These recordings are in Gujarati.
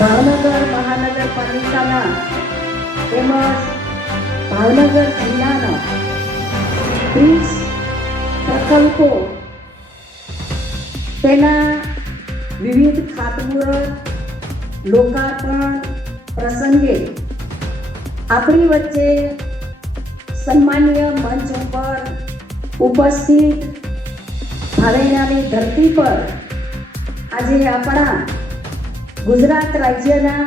ભાવનગર મહાનગરપાલિકાના તેમજ ભાવનગર જિલ્લાના 30 પ્રકલ્પો તેના વિવિધ ખાતમુહૂર્ત લોકાર્પણ પ્રસંગે આપણી વચ્ચે સન્માનીય મંચ ઉપર ઉપસ્થિત ભાવૈયાની ધરતી પર આજે આપણા ગુજરાત રાજ્યના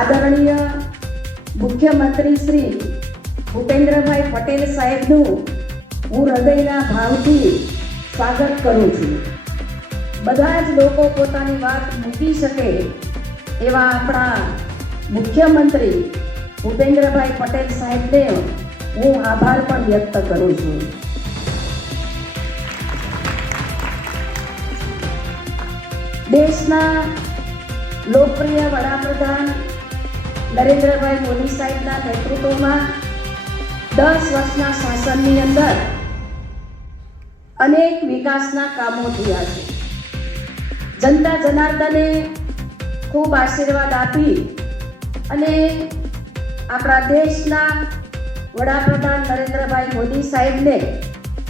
આદરણીય મુખ્યમંત્રી શ્રી ભૂપેન્દ્રભાઈ પટેલ સાહેબનું હું હૃદયના ભાવથી સ્વાગત કરું છું. બધા જ લોકો પોતાની વાત મૂકી શકે એવા આપણા મુખ્યમંત્રી ભૂપેન્દ્રભાઈ પટેલ સાહેબને હું આભાર પણ વ્યક્ત કરું છું. દેશના લોકપ્રિય વડાપ્રધાન નરેન્દ્રભાઈ મોદી સાહેબના નેતૃત્વમાં 10 વર્ષના શાસનની અંદર અનેક વિકાસના કામો થયા છે. જનતા જનાર્દને ખૂબ આશીર્વાદ આપી અને આપણા દેશના વડાપ્રધાન નરેન્દ્રભાઈ મોદી સાહેબને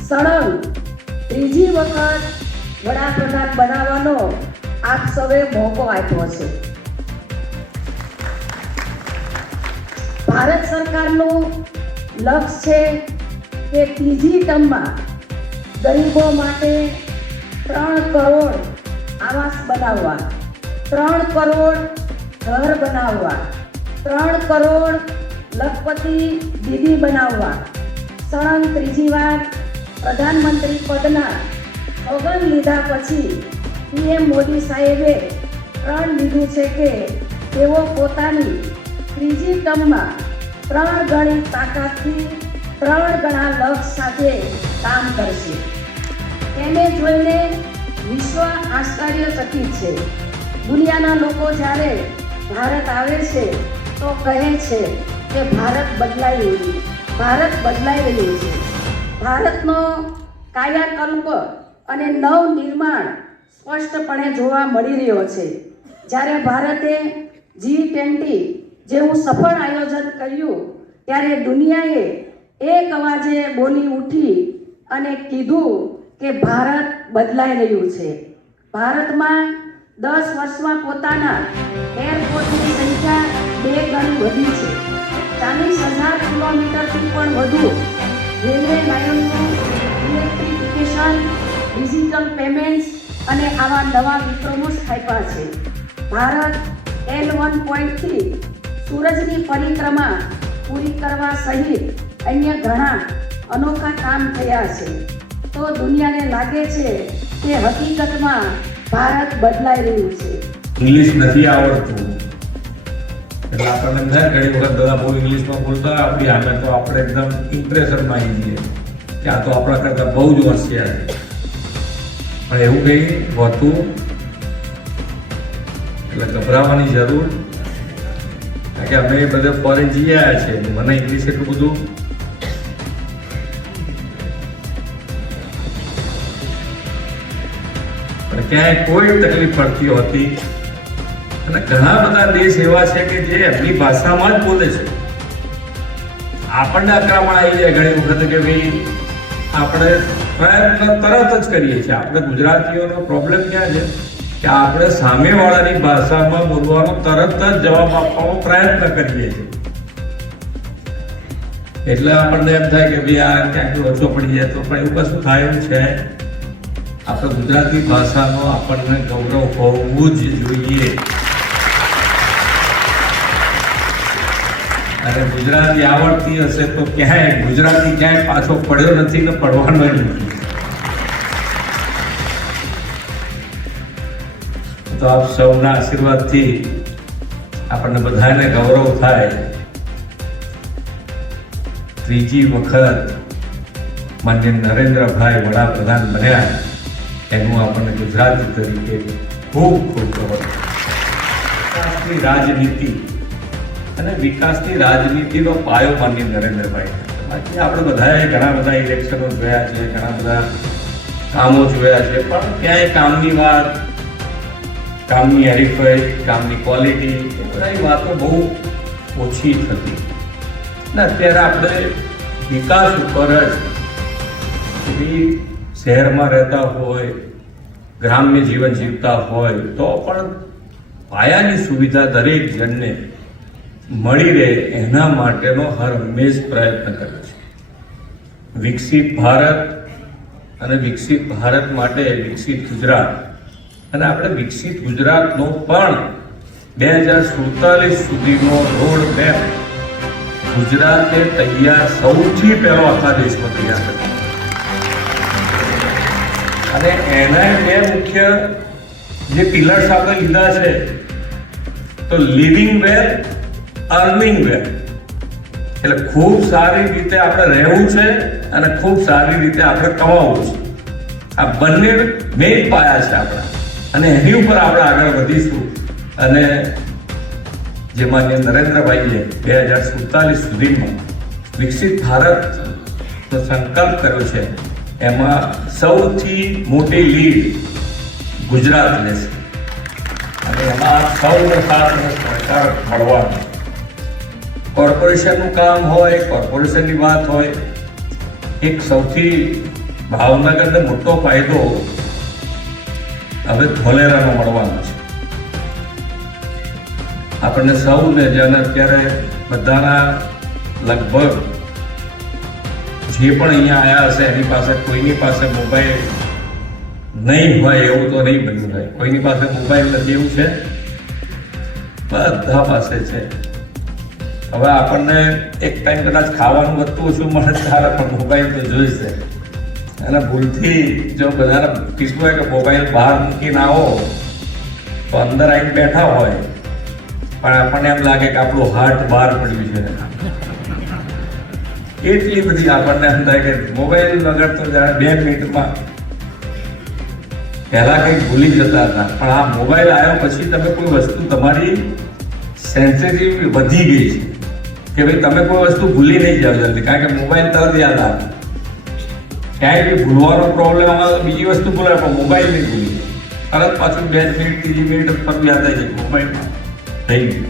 સળંગ ત્રીજી વખત વડાપ્રધાન બનાવવાનો આપ સૌએ મોકો આપ્યો છે. ભારત સરકારનું લક્ષ્ય છે કે ત્રીજી ટર્મમાં ગરીબો માટે 3 કરોડ આવાસ બનાવવા, 3 કરોડ ઘર બનાવવા, 3 કરોડ લખપતિ દીદી બનાવવા. સળંગ ત્રીજી વાર પ્રધાનમંત્રી પદના સોગંદ લીધા પછી પીએમ મોદી સાહેબે પ્રણ લીધું છે કે તેઓ પોતાની ત્રીજી ટર્મમાં 3 ગણી તાકાતથી 3 ગણા લક્ષ્ય સાથે કામ કરશે. તેને જોઈને વિશ્વ આશ્ચર્યચકિત છે. દુનિયાના લોકો જ્યારે ભારત આવે છે તો કહે છે કે ભારત બદલાઈ રહ્યું છે. ભારતનો કાયાકલ્પ અને નવનિર્માણ સ્પષ્ટપણે જોવા મળી રહ્યો છે. જ્યારે ભારતે G20 જેવું સફળ આયોજન કર્યું ત્યારે દુનિયાએ એક અવાજે બોલી ઉઠી અને કીધું કે ભારત બદલાઈ રહ્યું છે. ભારતમાં 10 વર્ષમાં પોતાના એરપોર્ટની સંખ્યા 2 ગણી વધી છે. 40,000 કિલોમીટરથી પણ વધુ રેલવે લાઇનનું ઇલેક્ટ્રિફિકેશન, ડિજિટલ પેમેન્ટ્સ અને આવા નવા વિક્રમો સ્થાપ્યા છે. ભારત L1 પોઈન્ટથી સૂરજની પરિક્રમા પૂરી કરવા સહિત અન્ય ઘણા અનોખા કામ થયા છે. તો દુનિયાને લાગે છે કે હકીકતમાં ભારત બદલાઈ રહ્યું છે. ઇંગ્લિશ નથી આવડતું એટલે આપણને થાય ઘણી વખત બધા બહુ ઇંગ્લિશમાં બોલતા આપણી સામે તો આપણે એકદમ ઇમ્પ્રેશનમાં આવી જઈએ કે આ તો આપણા કરતાં બહુ જ હોશિયાર છે. પણ એવું કંઈ હોતું એટલે ગભરાવાની જરૂર, કારણ કે અમે બધા ફોરેન જઈ આવ્યા છે. મને ઇંગ્લિશ એટલું બધું પણ ક્યાંય કોઈ તકલીફ પડતી હોતી અને ઘણા બધા દેશ એવા છે કે જે એમની ભાષામાં જ બોલે છે. આપણને આક્રમણ આવી જાય ઘણી વખત કે ભાઈ આપણે પ્રયત્ન તરત જ કરીએ છીએ. આપણે ગુજરાતીઓનો પ્રોબ્લેમ ક્યાં છે કે આપણે સામેવાળાની ભાષામાં બોલવાનો તરત જ જવાબ આપવાનો પ્રયત્ન કરીએ છીએ. એટલે આપણને એમ થાય કે ભાઈ આ ક્યાંક ઓછો પડી જાય તો પણ એવું કશું થાય એમ છે. આપણે ગુજરાતી ભાષાનો આપણને ગૌરવ હોવું જ જોઈએ. અને ગુજરાતી આવડતી હશે તો ક્યાંય ગુજરાતી ક્યાંય પાછો પડ્યો નથી ને પડવાનો નથી. તો આપ સૌના આશીર્વાદથી આપણને બધાને ગૌરવ થાય. ત્રીજી વખત માનનીય નરેન્દ્રભાઈ વડાપ્રધાન બન્યા એનું આપણને ગુજરાતી તરીકે ખૂબ ખૂબ ગૌરવ. વિકાસની રાજનીતિ અને વિકાસની રાજનીતિનો પાયો માનનીય નરેન્દ્રભાઈ. બાકી આપણે બધાએ ઘણા બધા ઇલેક્શનો જોયા છે, ઘણા બધા કામો જોયા છે, પણ ક્યાંય કામની વાત કામની હરીફાઈ, કામની ક્વોલિટી, એ બધી વાતો બહુ ઓછી થતી. ને અત્યારે આપણે વિકાસ ઉપર જ બી શહેરમાં રહેતા હોય, ગ્રામ્ય જીવન જીવતા હોય તો પણ પાયાની સુવિધા દરેક જણને મળી રહે એના માટેનો હર હંમેશ પ્રયત્ન કર્યો છે. વિકસિત ભારત અને વિકસિત ભારત માટે વિકસિત ગુજરાત, અને આપણે વિકસિત ગુજરાતનો પણ 2047 સુધીનો રોડ મેપ ગુજરાતે તૈયાર સૌથી પહેલો આખા દેશમાં તૈયાર કર્યો. અને એના બે મુખ્ય જે પિલર્સ આપણે લીધા છે, તો લિવિંગ વેલ, અર્નિંગ વેલ. એટલે ખૂબ સારી રીતે આપણે રહેવું છે અને ખૂબ સારી રીતે આપણે કમાવું છે. આ બંને મેઇન પાયા છે આપણા, અને એની ઉપર આપણે આગળ વધીશું. અને જે માન્ય નરેન્દ્રભાઈએ 2047 સુધીમાં વિકસિત ભારતનો સંકલ્પ કર્યો છે, એમાં સૌથી મોટી લીડ ગુજરાત લેશે. અને એમાં સૌને સાથ અને સહકાર મળવાનો. કોર્પોરેશનનું કામ હોય, કોર્પોરેશનની વાત હોય, એક સૌથી ભાવનગરને મોટો ફાયદો હવે ધોલેરાનો મળવાનો છે. આપણને સૌને જેને અત્યારે બધાના લગભગ જે પણ અહીંયા આવ્યા હશે એની પાસે કોઈની પાસે મોબાઈલ નહીં હોય એવું તો નહીં બન્યું હોય. કોઈની પાસે મોબાઈલ નથી એવું છે? બધા પાસે છે. હવે આપણને એક ટાઈમ કદાચ ખાવાનું વધતું ઓછું મળે ત્યારે પણ મોબાઈલ તો જોઈશે. અને ભૂલથી જો બધાને કીધું હોય કે મોબાઈલ બહાર મૂકીને આવો તો અંદર આવીને બેઠા હોય, પણ આપણને એમ લાગે કે આપણું હાર્ટ બહાર પડ્યું છે. એટલી બધી આપણને એમ થાય કે મોબાઈલ વગર તો જાણે 2 મિનિટમાં પહેલા કંઈક ભૂલી જતા હતા, પણ આ મોબાઈલ આવ્યો પછી તમે કોઈ વસ્તુ તમારી સેન્સિટિવ વધી ગઈ છે કે ભાઈ તમે કોઈ વસ્તુ ભૂલી નહીં જાવ જલ્દી, કારણ કે મોબાઈલ તરત યાદ આવે. ક્યાંય બી ભૂલવાનો પ્રોબ્લેમ આવે તો બીજી વસ્તુ ભૂલાય, પણ મોબાઈલ નહીં ભૂલી. તરત પાછું 2 મિનિટ 3 મિનિટ પર યાદ આવી જાય મોબાઈલમાં થઈ ગયું.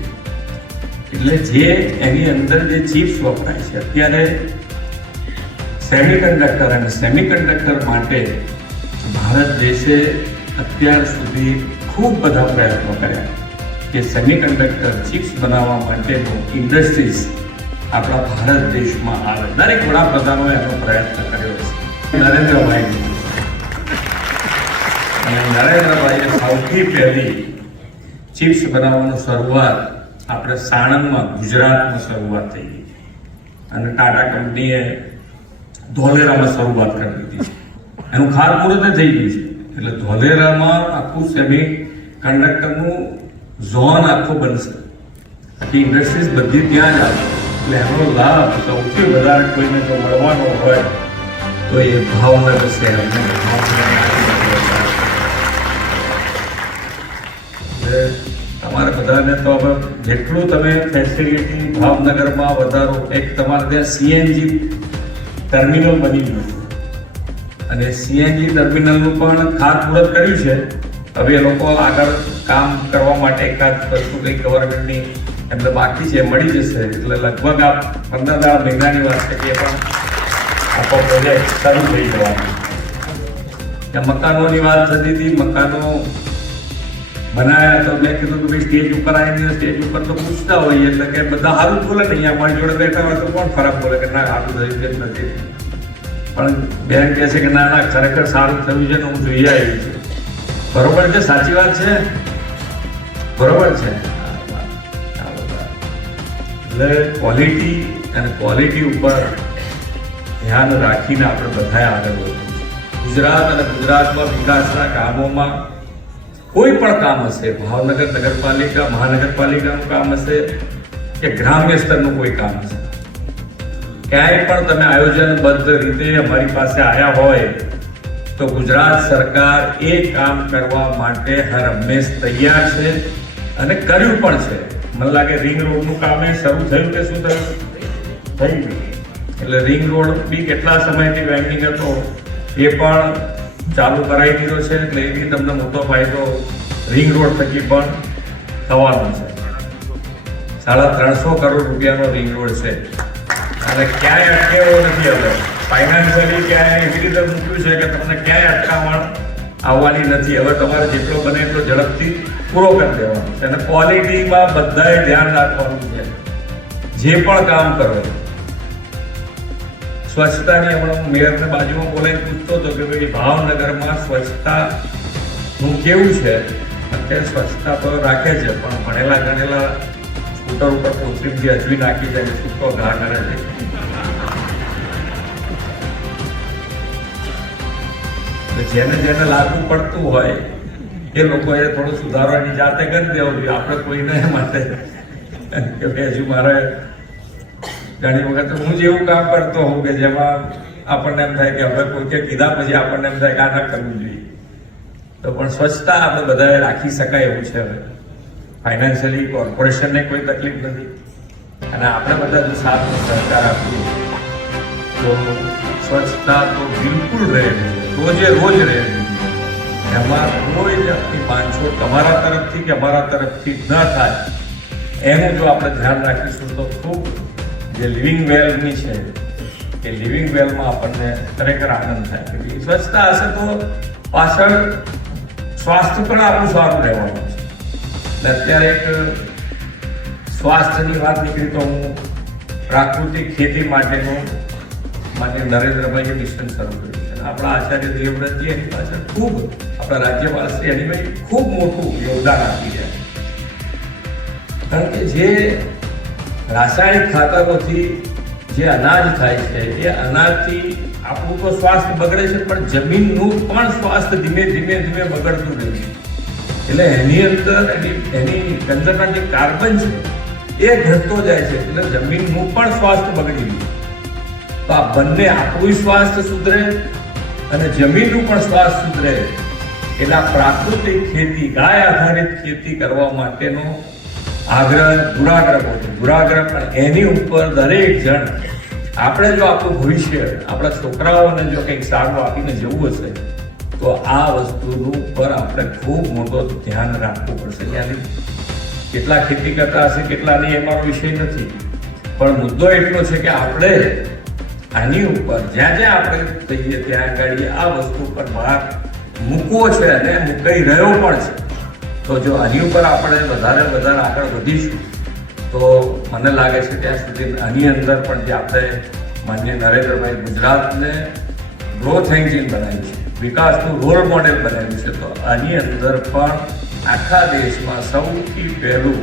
એટલે જે એની અંદર જે ચિપ્સ વપરાય છે અત્યારે સેમિકન્ડક્ટર, અને સેમિકન્ડક્ટર માટે ભારત દેશે અત્યાર સુધી ખૂબ બધા પ્રયત્નો કર્યા કે સેમિકન્ડક્ટર ચિપ્સ બનાવવા માટેનો ઇન્ડસ્ટ્રીઝ આપણા ભારત દેશમાં આવે. દરેક વડાપ્રધાનોએ એનો પ્રયત્ન કર્યો છે. નરેન્દ્રભાઈ અને નરેન્દ્રભાઈએ સૌથી પહેલી ચિપ્સ બનાવવાની શરૂઆત આપણે સાણંદમાં, ગુજરાતમાં શરૂઆત થઈ ગઈ, અને ટાટા કંપનીએ ધોલેરામાં શરૂઆત કરી દીધી છે. એનું ખાતમુહૂર્ત થઈ ગયું છે. એટલે ધોલેરામાં આખું સેમી કન્ડક્ટરનું ઝોન આખો બનશે. આખી ઇન્ડસ્ટ્રીઝ બધી ત્યાં જ આવે. એટલે એનો લાભ સૌથી વધારે કોઈને જો મળવાનો હોય તો એ ભાવનગર શહેરને તમારે બધાને તો હવે જેટલું તમે ફેસિલિટી ભાવનગરમાં વધારો, એક તમારે ત્યાં સીએનજી ટર્મિનલ બની ગયું છે, અને સીએનજી ટર્મિનલનું પણ ખાતમુહૂર્ત કર્યું છે. હવે એ લોકો આગળ કામ કરવા માટે એકાદ વસ્તુ કંઈ ગવર્મેન્ટની એમને બાકી છે, મળી જશે. એટલે લગભગ આ 15 મહિનાની વાત છે કે પણ આખો પ્રોજેક્ટ શરૂ થઈ જવાનો. મકાનોની વાત થતી હતી, મકાનો બનાવ્યા તો મેં કીધું કે ભાઈ સ્ટેજ ઉપર આવીને સ્ટેજ ઉપર તો પૂછતા હોઈએ એટલે કે બધા સારું બોલે ને, અહીંયા અમારી જોડે બેઠા હોય તો કોણ ખરાબ બોલે કે ના સારું થયું છે નથી. પણ બેન કહે છે કે ના ના ખરેખર સારું થયું છે ને હું જોઈ આવી છું. બરોબર છે, સાચી વાત છે, બરોબર છે. એટલે ક્વોલિટી અને ક્વોલિટી ઉપર ધ્યાન રાખીને આપણે બધાએ આગળ વધવું. ગુજરાત અને ગુજરાતમાં વિકાસના કામોમાં કોઈ પણ કામ હશે, ભાવનગર નગરપાલિકા, મહાનગરપાલિકાનું કામ હશે કે ગ્રામ્ય સ્તરનું કોઈ કામ હશે, ક્યાંય પણ તમે આયોજનબદ્ધ રીતે અમારી પાસે આવ્યા હોય તો ગુજરાત સરકાર એ કામ કરવા માટે હર હંમેશ તૈયાર છે અને કર્યું પણ છે. મને લાગે રિંગ રોડનું કામ શરૂ થયું કે શું થયું? થઈ ગયું. એટલે રિંગ રોડ બી કેટલા સમયથી પેન્ડિંગ હતો એ પણ ચાલુ કરાવી દીધો છે. એટલે એ બી તમને મોટો ફાયદો રિંગ રોડ થકી પણ થવાનું છે. 350 કરોડ રૂપિયાનો રિંગ રોડ છે અને ક્યાંય અટકેવો નથી. હવે ફાઇનાન્શિયલી ક્યાંય એવી રીતે મૂક્યું છે કે તમને ક્યાંય અટકાવણ આવવાની નથી. હવે તમારે જેટલો બને એટલો ઝડપથી પૂરો કરી દેવાનો છે અને ક્વોલિટીમાં બધાએ ધ્યાન રાખવાનું છે. જે પણ કામ કરો, સ્વચ્છતાની હમણાં હું મેયરને બાજુમાં બોલાવીને પૂછતો હતો કે ભાઈ ભાવનગરમાં સ્વચ્છતાનું કેવું છે. અત્યારે સ્વચ્છતા તો રાખે છે પણ ભણેલા ગણેલા સ્કૂટર ઉપર કોથળીથી હજવી નાખી જાય, છૂટો ઘા કરે છે. જેને જેને લાગુ પડતું હોય એ લોકોએ થોડું સુધારવાની જાતે કરી દેવું જોઈએ. આપણે કોઈને માટે કે હજુ મારે ઘણી વખત હું જેવું કામ કરતો હોઉં કે જેમાં આપણને એમ થાય કે હવે કોઈ કીધા પછી આપણને એમ થાય કે આ ના કરવું જોઈએ, તો પણ સ્વચ્છતા આપણે બધાએ રાખી શકાય એવું છે. હવે ફાઇનાન્શિયલી કોર્પોરેશનને કોઈ તકલીફ નથી અને આપણે બધા જો સાથ સહકાર આપીએ તો સ્વચ્છતા તો બિલકુલ રહે, રોજે રોજ રહે. એમાં કોઈ જાતની બાંધછોડ તમારા તરફથી કે અમારા તરફથી ન થાય એનું જો આપણે ધ્યાન રાખીશું તો ખૂબ જે લિવિંગ વેલની છે એ લિવિંગ વેલમાં આપણને ખરેખર આનંદ થાય કે સ્વચ્છતા હશે તો પાછળ સ્વાસ્થ્ય પણ આપણું સારું રહેવાનું છે. અત્યારે એક સ્વાસ્થ્યની વાત નીકળી તો હું પ્રાકૃતિક ખેતી માટેનું માન્ય નરેન્દ્રભાઈએ મિશન શરૂ કર્યું છે. આપણા આચાર્ય દેવવ્રતજી એની પાછળ ખૂબ, આપણા રાજ્યપાલ શ્રી હરિભાઈ ખૂબ મોટું યોગદાન આપી રહ્યા છે. કારણ કે જે રાસાયણિક ખાતરોથી જે અનાજ થાય છે એ અનાજથી આપણું તો સ્વાસ્થ્ય બગડે છે પણ જમીનનું પણ સ્વાસ્થ્ય ધીમે ધીમે ધીમે બગડતું રહે છે. એટલે એની અંદર એની અંદરના જે કાર્બન છે એ ઘટતો જાય છે એટલે જમીનનું પણ સ્વાસ્થ્ય બગડી ગયું. તો આ બંને, આપણું સ્વાસ્થ્ય સુધરે અને જમીનનું પણ સ્વાસ્થ્ય સુધરે એટલે આ પ્રાકૃતિક ખેતી, ગાય આધારિત ખેતી કરવા માટેનો દુરાગ્રહ પણ એની ઉપર દરેક જણ, આપણે જો આપણું ભવિષ્ય, આપણા છોકરાઓને જો કંઈક સારું આપીને જવું હશે તો આ વસ્તુનું ઉપર આપણે ખૂબ મોટો ધ્યાન રાખવું પડશે. ત્યાંથી કેટલા ખેતી કરતા હશે કેટલા નહીં એ મારો વિષય નથી, પણ મુદ્દો એટલો છે કે આપણે આની ઉપર જ્યાં જ્યાં આપણે કહીએ ત્યાં આગળ આ વસ્તુ પર ભાર મૂકવો છે અને મૂકાઈ રહ્યો પણ છે. તો જો આની ઉપર આપણે વધારે આગળ વધીશું તો મને લાગે છે ત્યાં સુધી આની અંદર પણ જે આપણે માન્ય નરેન્દ્રભાઈ ગુજરાતને ગ્રોથ એન્જિન બનાવ્યું છે, વિકાસનું રોલ મોડેલ બનાવ્યું છે, તો આની અંદર પણ આખા દેશમાં સૌથી પહેલું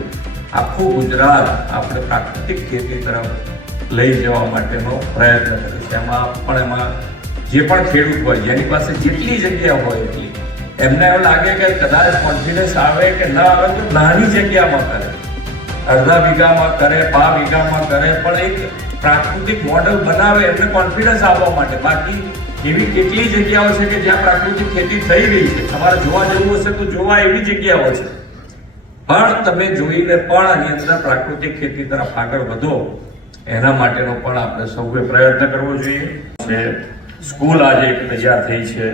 આખું ગુજરાત આપણે પ્રાકૃતિક ખેતી તરફ લઈ જવા માટેનો પ્રયત્ન કર્યો છે. એમાં જે પણ ખેડૂત હોય જેની પાસે જેટલી જગ્યા હોય એટલી, એમને એવું લાગે કે કદાચ કોન્ફિડન્સ આવે કે ના આવે તો નાની જગ્યામાં કરે, અડધા વીઘામાં કરે, 5 વીઘામાં કરે, પણ એક પ્રાકૃતિક મોડેલ બનાવે એમને કોન્ફિડન્સ આપવા માટે. બાકી એવી કેટલી જગ્યાઓ છે કે જ્યાં પ્રાકૃતિક ખેતી થઈ રહી છે, તમારે જોવા જવું હશે તો જોવા એવી જગ્યાઓ છે, પણ તમે જોઈને પણ આની અંદર પ્રાકૃતિક ખેતી તરફ આગળ વધો એના માટેનો પણ આપણે સૌએ પ્રયત્ન કરવો જોઈએ. સ્કૂલ આજે તૈયાર થઈ છે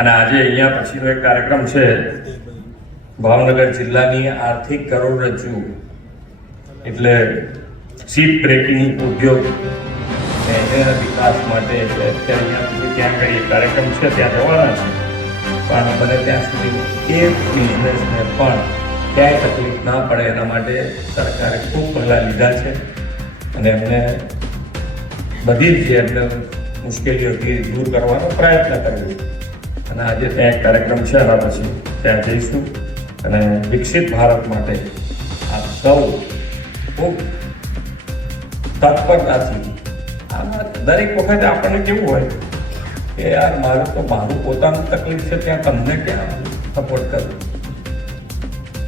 અને આજે અહીંયા પછીનો એક કાર્યક્રમ છે ભાવનગર જિલ્લાની આર્થિક કરોડરજ્જુ એટલે શીપ બ્રેકિંગ ઉદ્યોગ એના વિકાસ માટે અત્યારે અહીંયા ત્યાં આગળ એક કાર્યક્રમ છે, ત્યાં જવાના છે. પણ બને ત્યાં સુધી એ બિઝનેસને પણ ક્યાંય તકલીફ ના પડે એના માટે સરકારે ખૂબ પગલાં લીધા છે અને એમને બધી જ જે એમને મુશ્કેલીઓથી દૂર કરવાનો પ્રયત્ન કર્યો છે. અને આજે ત્યાં એક કાર્યક્રમ છે, એના પછી ત્યાં જઈશું અને વિકસિત ભારત માટે આપ સૌ ખૂબ તત્પરતાથી, આમાં દરેક વખતે આપણને કેવું હોય કે યાર મારું પોતાનું તકલીફ છે ત્યાં તમને ક્યાં સપોર્ટ કરવું,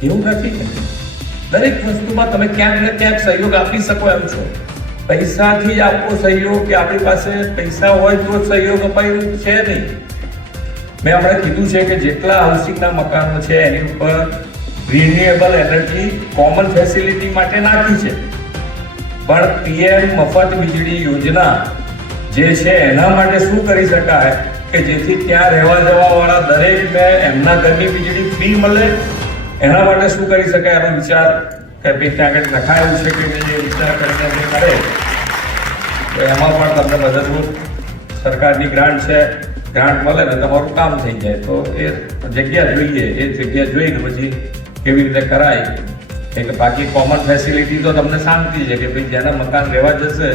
એવું નથી ને. દરેક વસ્તુમાં તમે ક્યાંક ને ક્યાંક સહયોગ આપી શકો એમ છો. પૈસાથી જ આપવો સહયોગ કે આપણી પાસે પૈસા હોય તો સહયોગ અપાયું છે નહીં. મેં હમણાં કીધું છે કે જેટલા હાઉસિંગના મકાનો છે એની ઉપર રિન્યુએબલ એનર્જી કોમન ફેસિલિટી માટે નાખી છે, પણ પીએમ મફત વીજળી યોજના જે છે એના માટે શું કરી શકાય કે જેથી ત્યાં રહેવા જવા વાળા દરેકને એમના ઘરની વીજળી ફ્રી મળે એના માટે શું કરી શકાય એનો વિચાર કે ભાઈ ત્યાં આગળ લખાયેલું છે કે જે વિચાર કરીને જે કરે તો એમાં પણ તમને મદદરૂપ સરકારની ગ્રાન્ટ છે, ગ્રાન્ટ મળે ને તમારું કામ થઈ જાય. તો એ જગ્યા જોઈએ, એ જગ્યા જોઈને પછી કેવી રીતે કરાય. કે બાકી કોમન ફેસિલિટી તો તમને શાંતિ છે કે ભાઈ જેના મકાન લેવા જશે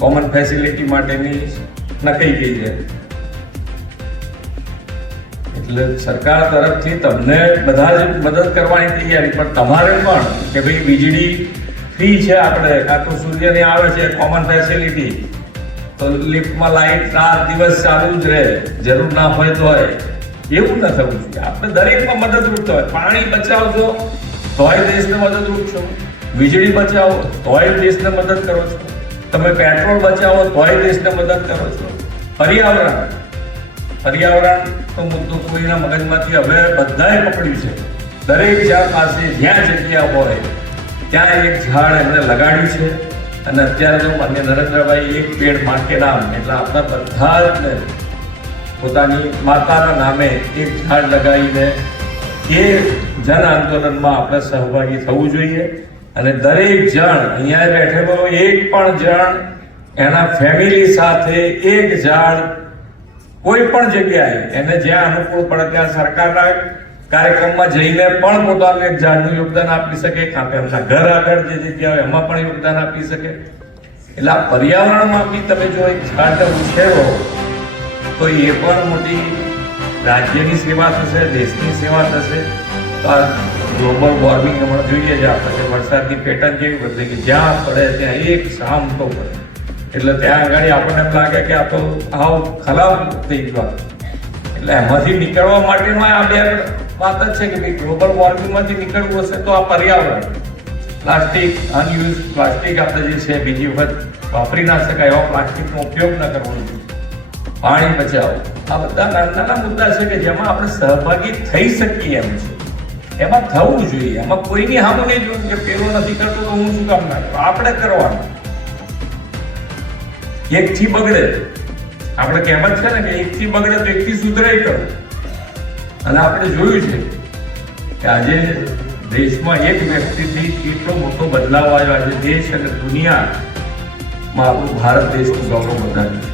કોમન ફેસિલિટી માટેની નક્કી ગઈ છે. એટલે સરકાર તરફથી તમને બધા જ મદદ કરવાની તૈયારી, પણ તમારે પણ કે ભાઈ વીજળી ફ્રી છે, આપણે કાં તો સૂર્યની આવે છે કોમન ફેસિલિટી, તો લિફ્ટમાં લાઈટ રાત દિવસ ચાલુ જ રહે, જરૂર ના હોય તો એવું ન થવું જોઈએ. આપણે દરેકમાં મદદરૂપ થવાય. પાણી બચાવજો તોય દેશને મદદરૂપ છો, વીજળી બચાવો તોય દેશને મદદ કરો છો, તમે પેટ્રોલ બચાવો તોય દેશને મદદ કરો છો. પર્યાવરણ તો મુદ્દો કોઈના મગજમાંથી હવે બધાએ પકડ્યું છે. દરેક ઝાડ પાસે જ્યાં જગ્યા હોય ત્યાં એક ઝાડ એમને લગાડ્યું છે. અને અત્યારે તો માન્ય નરેન્દ્રભાઈ એક પેડ માં કે નામ, એટલે આપણા બધા જ પોતાની માતાના નામે એક ઝાડ લગાવીને એ જન આંદોલનમાં આપણે સહભાગી થવું જોઈએ. અને દરેક જણ અહીંયા બેઠેલો એક પણ જણ એના ફેમિલી સાથે એક ઝાડ કોઈ પણ જગ્યાએ એને જ્યાં અનુકૂળ પડે ત્યાં સરકારના કાર્યક્રમમાં જઈને પણ પોતાનું એક ઝાડનું યોગદાન આપી શકે, કાં તો એમના ઘર આગળ જે જગ્યા હોય એમાં પણ યોગદાન આપી શકે. એટલે આ પર્યાવરણમાં બી તમે જો એક ઝાડ ઉછેરો તો એ પણ મોટી રાજ્યની સેવા થશે, દેશની સેવા થશે. તો આ ગ્લોબલ વોર્મિંગ હમણાં જોઈએ છે આપણે, વરસાદની પેટર્ન કેવી બદલે કે જ્યાં પડે ત્યાં એક સામ તો પડે, એટલે ત્યાં આગળ આપણને એમ લાગે કે આ તો હાવ ખરાબ થઈ ગયું. એટલે એમાંથી નીકળવા માટેનો આ બે વાત જ છે કે ભાઈ ગ્લોબલ વોર્મિંગમાંથી નીકળવું હશે તો આ પર્યાવરણ, પ્લાસ્ટિક, અનયુઝ પ્લાસ્ટિક આપણે જે છે બીજી વખત વાપરી ના શકાય એવા પ્લાસ્ટિકનો ઉપયોગ ન કરવો જોઈએ, પાણી બચાવો. આ બધા નાના નાના મુદ્દા છે કે જેમાં આપણે સહભાગી થઈ શકીએ એમ છે. એમાં થવું જોઈએ, એમાં કોઈની હામું નહીં જોયું કે પેલો નથી કરતો તો હું શું કામ ના કરું. આપણે કરવાનું. એકથી બગડે, આપણે કહેવત છે ને કે એકથી બગડે તો એકથી સુધરે કરો. અને આપણે જોયું છે કે આજે દેશમાં એક વ્યક્તિથી કેટલો મોટો બદલાવ આવ્યો. આજે દેશ અને દુનિયામાં આપણું ભારત દેશનું ગૌરવ વધાર્યું.